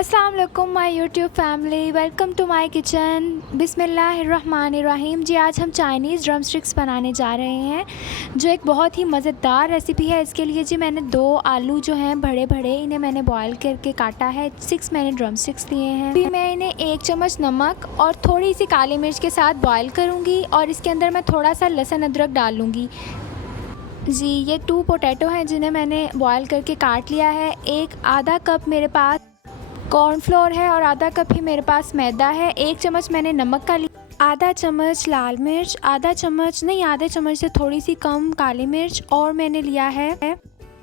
अस्सलाम वालेकुम my YouTube family, welcome to my kitchen. बिस्मिल्लाहिर्रहमानिर्रहीम। जी आज हम चाइनीज़ ड्रम स्टिक्स बनाने जा रहे हैं, जो एक बहुत ही मज़ेदार रेसिपी है। इसके लिए जी मैंने 2 आलू जो हैं बड़े बड़े, इन्हें मैंने बॉईल करके काटा है। 6 मैंने ड्रम स्टिक्स लिए हैं। फिर मैं इन्हें 1 चम्मच नमक और थोड़ी सी काली मिर्च के साथ बॉईल करूँगी और इसके अंदर मैं थोड़ा सा लहसुन अदरक डाल लूँगी। जी ये 2 पोटैटो हैं जिन्हें मैंने बॉईल करके काट लिया है। एक आधा कप मेरे पास कॉर्नफ्लोर है और आधा कप ही मेरे पास मैदा है। 1 चम्मच मैंने नमक का लिया, आधा चम्मच लाल मिर्च, आधे चम्मच से थोड़ी सी कम काली मिर्च, और मैंने लिया है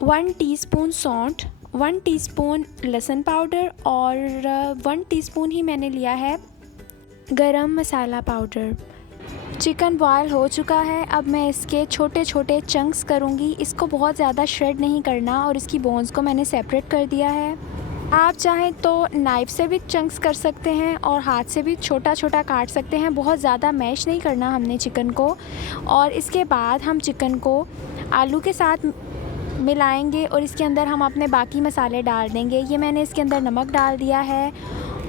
1 टीस्पून सौंठ, 1 टीस्पून लहसुन पाउडर और 1 टीस्पून ही मैंने लिया है गरम मसाला पाउडर। चिकन बॉयल हो चुका है। अब मैं इसके छोटे छोटे चंक्स करूँगी। इसको बहुत ज़्यादा श्रेड नहीं करना और इसकी बोन्स को मैंने सेपरेट कर दिया है। आप चाहें तो नाइफ़ से भी चंक्स कर सकते हैं और हाथ से भी छोटा छोटा काट सकते हैं। बहुत ज़्यादा मैश नहीं करना हमने चिकन को। और इसके बाद हम चिकन को आलू के साथ मिलाएंगे और इसके अंदर हम अपने बाकी मसाले डाल देंगे। ये मैंने इसके अंदर नमक डाल दिया है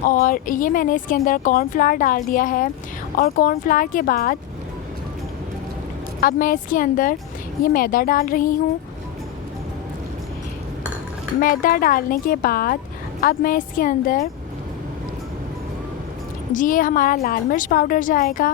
और ये मैंने इसके अंदर कॉर्नफ्लावर डाल दिया है। और कॉर्नफ्लावर के बाद अब मैं इसके अंदर ये मैदा डाल रही हूँ। मैदा डालने के बाद अब मैं इसके अंदर जी ये हमारा लाल मिर्च पाउडर जाएगा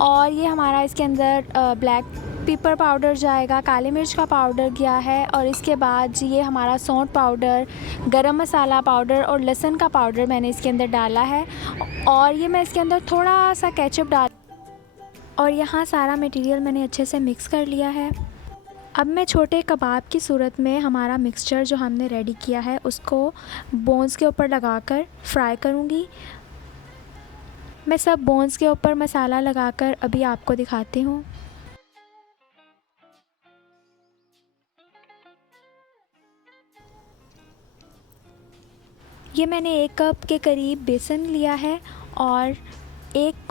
और ये हमारा इसके अंदर ब्लैक पेपर पाउडर जाएगा, काली मिर्च का पाउडर गया है। और इसके बाद जी ये हमारा सौंठ पाउडर, गरम मसाला पाउडर और लहसुन का पाउडर मैंने इसके अंदर डाला है। और ये मैं इसके अंदर थोड़ा सा केचप डाल और यहाँ सारा मटेरियल मैंने अच्छे से मिक्स कर लिया है। अब मैं छोटे कबाब की सूरत में हमारा मिक्सचर जो हमने रेडी किया है उसको बोन्स के ऊपर लगाकर फ्राई करूँगी। मैं सब बोन्स के ऊपर मसाला लगाकर अभी आपको दिखाती हूँ। ये मैंने 1 कप के करीब बेसन लिया है और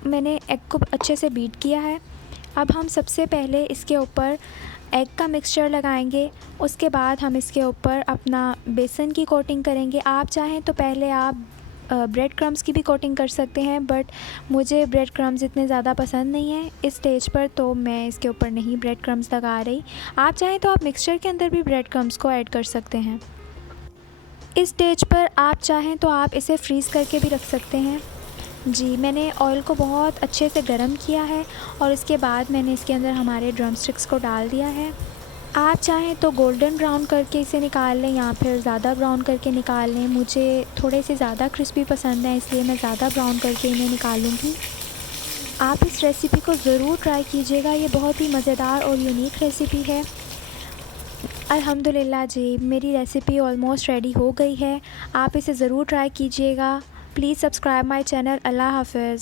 मैंने एग को अच्छे से बीट किया है। अब हम सबसे पहले इसके ऊपर एग का मिक्सचर लगाएंगे। उसके बाद हम इसके ऊपर अपना बेसन की कोटिंग करेंगे। आप चाहें तो पहले आप ब्रेड क्रम्स की भी कोटिंग कर सकते हैं, बट मुझे ब्रेड क्रम्स इतने ज़्यादा पसंद नहीं है इस स्टेज पर, तो मैं इसके ऊपर नहीं ब्रेड क्रम्स लगा रही। आप चाहें तो आप मिक्सचर के अंदर भी ब्रेड क्रम्स को ऐड कर सकते हैं। इस स्टेज पर आप चाहें तो आप इसे फ्रीज़ करके भी रख सकते हैं। जी मैंने ऑयल को बहुत अच्छे से गर्म किया है और इसके बाद मैंने इसके अंदर हमारे ड्रम स्टिक्स को डाल दिया है। आप चाहें तो गोल्डन ब्राउन करके इसे निकाल लें या फिर ज़्यादा ब्राउन करके निकाल लें। मुझे थोड़े से ज़्यादा क्रिस्पी पसंद है, इसलिए मैं ज़्यादा ब्राउन करके इन्हें निकालूँगी। आप इस रेसिपी को ज़रूर ट्राई कीजिएगा, ये बहुत ही मज़ेदार और यूनिक रेसिपी है। अल्हम्दुलिल्लाह जी मेरी रेसिपी ऑलमोस्ट रेडी हो गई है। आप इसे ज़रूर ट्राई कीजिएगा। Please subscribe my channel. अल्लाह हाफ़िज़।